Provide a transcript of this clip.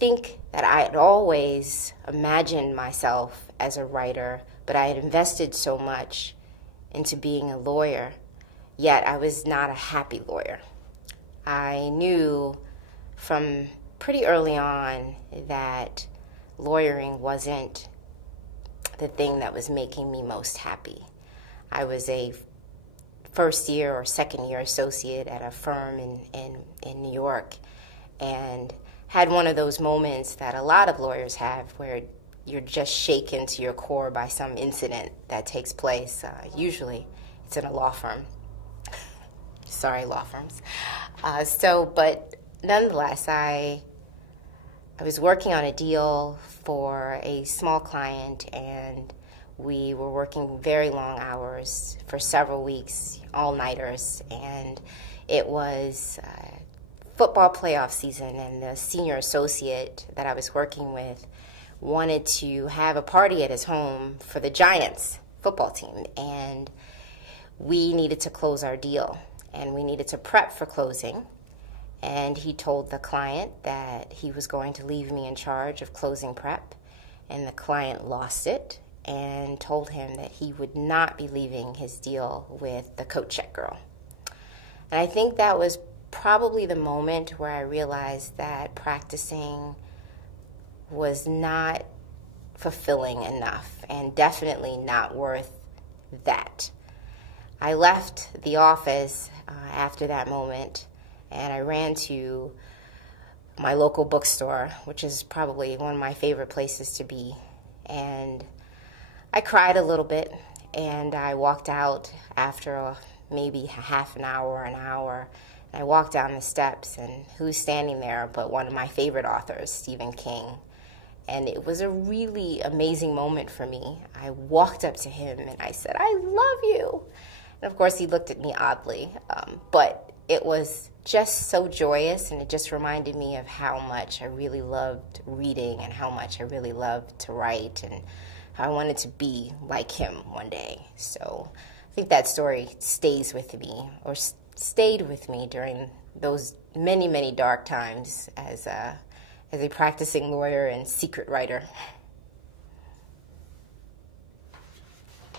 think that I had always imagined myself as a writer, but I had invested so much into being a lawyer, yet I was not a happy lawyer. I knew from pretty early on that lawyering wasn't the thing that was making me most happy. I was a first year or second year associate at a firm in New York, and had one of those moments that a lot of lawyers have where you're just shaken to your core by some incident that takes place. Usually it's in a law firm. Sorry, law firms. But nonetheless, I was working on a deal for a small client, and we were working very long hours for several weeks, all-nighters, and it was football playoff season, and the senior associate that I was working with wanted to have a party at his home for the Giants football team, and we needed to close our deal, and we needed to prep for closing. And he told the client that he was going to leave me in charge of closing prep, and the client lost it and told him that he would not be leaving his deal with the coat check girl. And I think that was probably the moment where I realized that practicing was not fulfilling enough and definitely not worth that. I left the office after that moment, and I ran to my local bookstore, which is probably one of my favorite places to be. And I cried a little bit, and I walked out after maybe half an hour, an hour. And I walked down the steps, and who's standing there but one of my favorite authors, Stephen King. And it was a really amazing moment for me. I walked up to him, and I said, "I love you." And of course, he looked at me oddly, but it was just so joyous, and it just reminded me of how much I really loved reading and how much I really loved to write and how I wanted to be like him one day. So I think that story stays with me, or stayed with me during those many, many dark times as a practicing lawyer and secret writer.